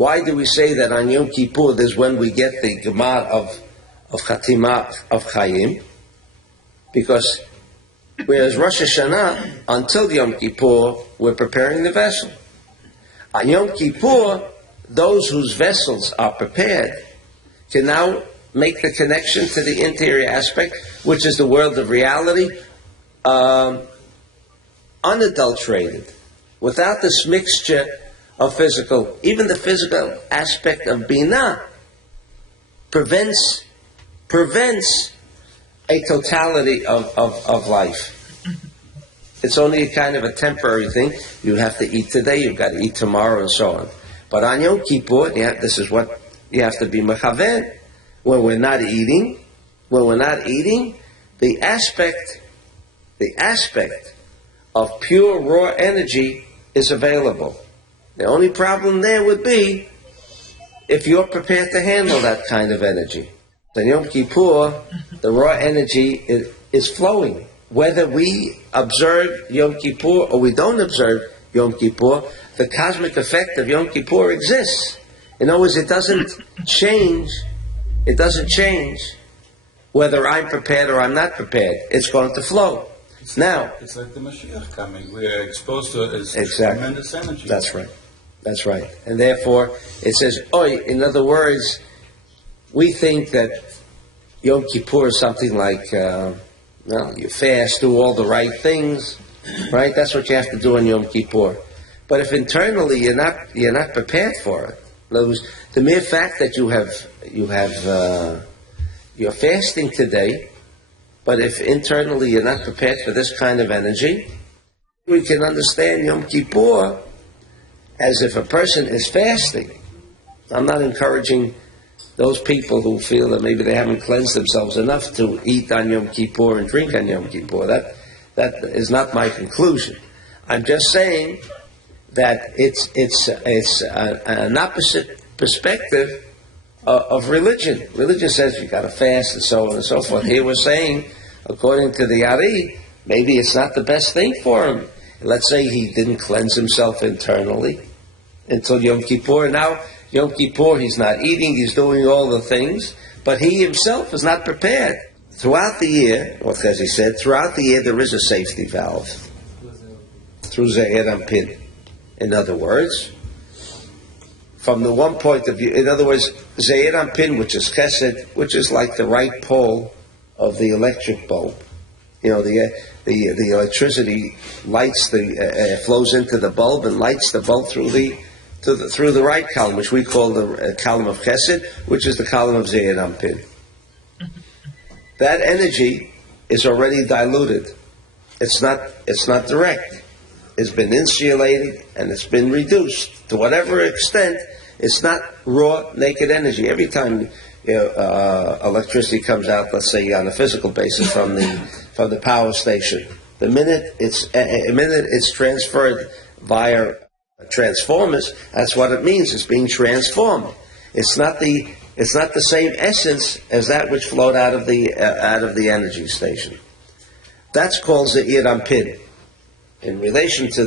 Why do we say that on Yom Kippur is when we get the Gemar of Chatima of Chaim? Because whereas Rosh Hashanah, until Yom Kippur, we're preparing the vessel. On Yom Kippur, those whose vessels are prepared can now make the connection to the interior aspect, which is the world of reality, unadulterated, without this mixture of physical. Even the physical aspect of Biná prevents a totality of life. It's only a kind of a temporary thing. You have to eat today, you've got to eat tomorrow, and so on. But on Yom Kippur, this is what you have to be mechaven. When we're not eating, the aspect of pure raw energy is available. The only problem there would be if you're prepared to handle that kind of energy. In Yom Kippur, the raw energy is flowing. Whether we observe Yom Kippur or we don't observe Yom Kippur, the cosmic effect of Yom Kippur exists. In other words, it doesn't change. It doesn't change whether I'm prepared or I'm not prepared. It's going to flow. It's like the Mashiach coming. We are exposed to tremendous energy. That's right. And therefore, it says, in other words, we think that Yom Kippur is something like, you fast, do all the right things, right? That's what you have to do on Yom Kippur. But if internally you're not prepared for it, in other words, the mere fact that you're fasting today, but if internally you're not prepared for this kind of energy, we can understand Yom Kippur as if a person is fasting. I'm not encouraging those people who feel that maybe they haven't cleansed themselves enough to eat on Yom Kippur and drink on Yom Kippur. That is not my conclusion. I'm just saying that it's an opposite perspective of religion. Religion says you got to fast and so on and so forth. Here we're saying, according to the Ari, maybe it's not the best thing for him. Let's say he didn't cleanse himself internally until Yom Kippur. Now, Yom Kippur, he's not eating, he's doing all the things, but he himself is not prepared. Throughout the year, as he said, throughout the year there is a safety valve through Ze'er Ampin. In other words, from the one point of view, in other words, Ze'er Ampin, which is chesed, which is like the right pole of the electric bulb. The electricity lights flows into the bulb and lights the bulb through the right column, which we call the column of chesed, which is the column of Ze'er Ampin. That energy is already diluted. It's not direct. It's been insulated and it's been reduced to whatever extent. It's not raw, naked energy. Every time electricity comes out, let's say on a physical basis from the power station, the minute it's transferred via transformers, that's what it means. It's being transformed. It's not the same essence as that which flowed out of the energy station. That's called Ze'er Ampin. In relation to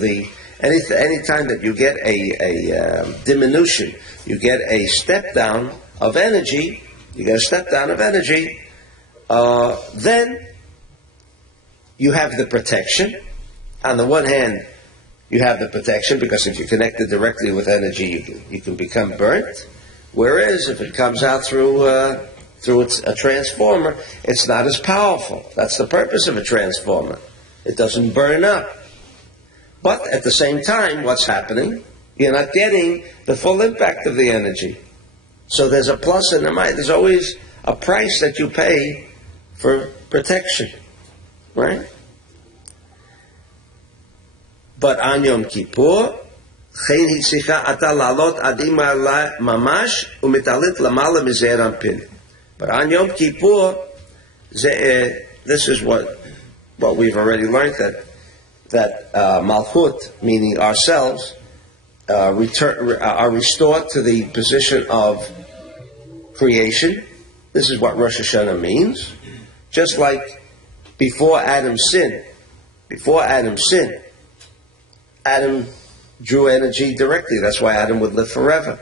any time that you get a diminution, you get a step down of energy. Then you have the protection. On the one hand, you have the protection because if you're connected directly with energy, you can become burnt. Whereas if it comes out through a transformer, it's not as powerful. That's the purpose of a transformer. It doesn't burn up. But at the same time, what's happening? You're not getting the full impact of the energy. So there's a plus and a minus. There's always a price that you pay for protection, right? But on Yom Kippur, but on Yom Kippur, this is what we've already learned, that Malchut, meaning ourselves, are restored to the position of creation. This is what Rosh Hashanah means. Just like before Adam sinned, Adam drew energy directly. That's why Adam would live forever.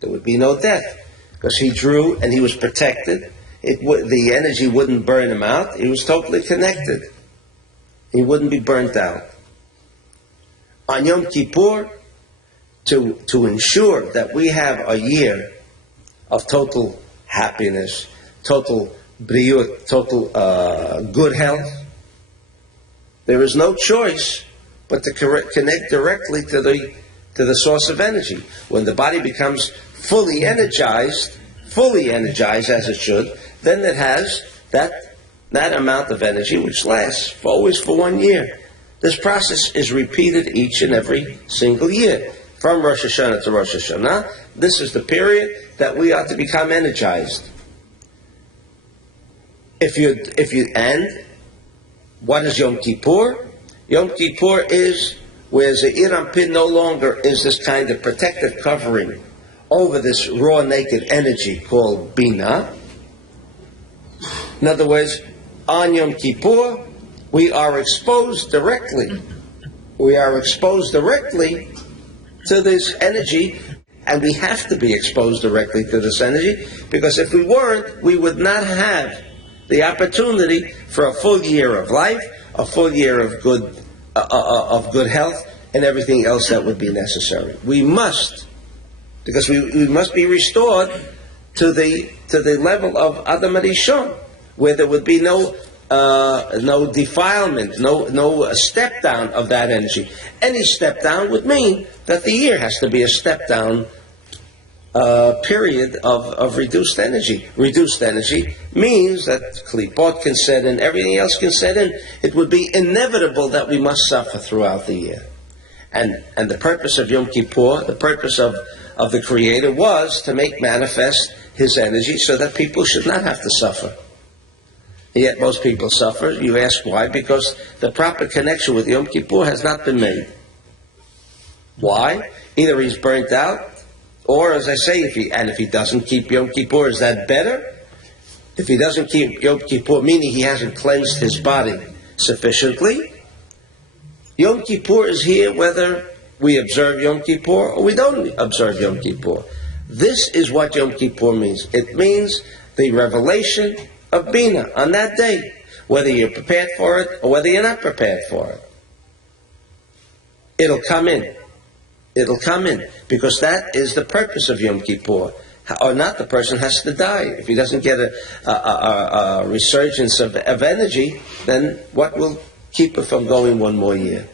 There would be no death, because he drew and he was protected. The energy wouldn't burn him out. He was totally connected. He wouldn't be burnt out. On Yom Kippur, to ensure that we have a year of total happiness, total briut, total good health, there is no choice but to connect directly to the source of energy. When the body becomes fully energized as it should, then it has that amount of energy which lasts always for 1 year. This process is repeated each and every single year. From Rosh Hashanah to Rosh Hashanah, this is the period that we are to become energized. And what is Yom Kippur? Yom Kippur is where Ze'ir Anpin no longer is this kind of protective covering over this raw, naked energy called Biná. In other words, on Yom Kippur, we are exposed directly. We are exposed directly to this energy, and we have to be exposed directly to this energy, because if we weren't, we would not have the opportunity for a full year of life, a full year of good health, and everything else that would be necessary. We must, because we must be restored to the level of Adam Arishon, where there would be no defilement, no step down of that energy. Any step down would mean that the year has to be a step down period of reduced energy. Reduced energy means that klipot can set in, everything else can set in. It would be inevitable that we must suffer throughout the year. And the purpose of Yom Kippur, the purpose of the Creator, was to make manifest His energy so that people should not have to suffer. Yet most people suffer. You ask why? Because the proper connection with Yom Kippur has not been made. Why? Either he's burnt out, or, as I say, if he doesn't keep Yom Kippur, is that better? If he doesn't keep Yom Kippur, meaning he hasn't cleansed his body sufficiently, Yom Kippur is here whether we observe Yom Kippur or we don't observe Yom Kippur. This is what Yom Kippur means. It means the revelation of Biná on that day, whether you're prepared for it or whether you're not prepared for it. It'll come in. It'll come in, because that is the purpose of Yom Kippur. Or not, the person has to die. If he doesn't get a resurgence of energy, then what will keep it from going 1 more year?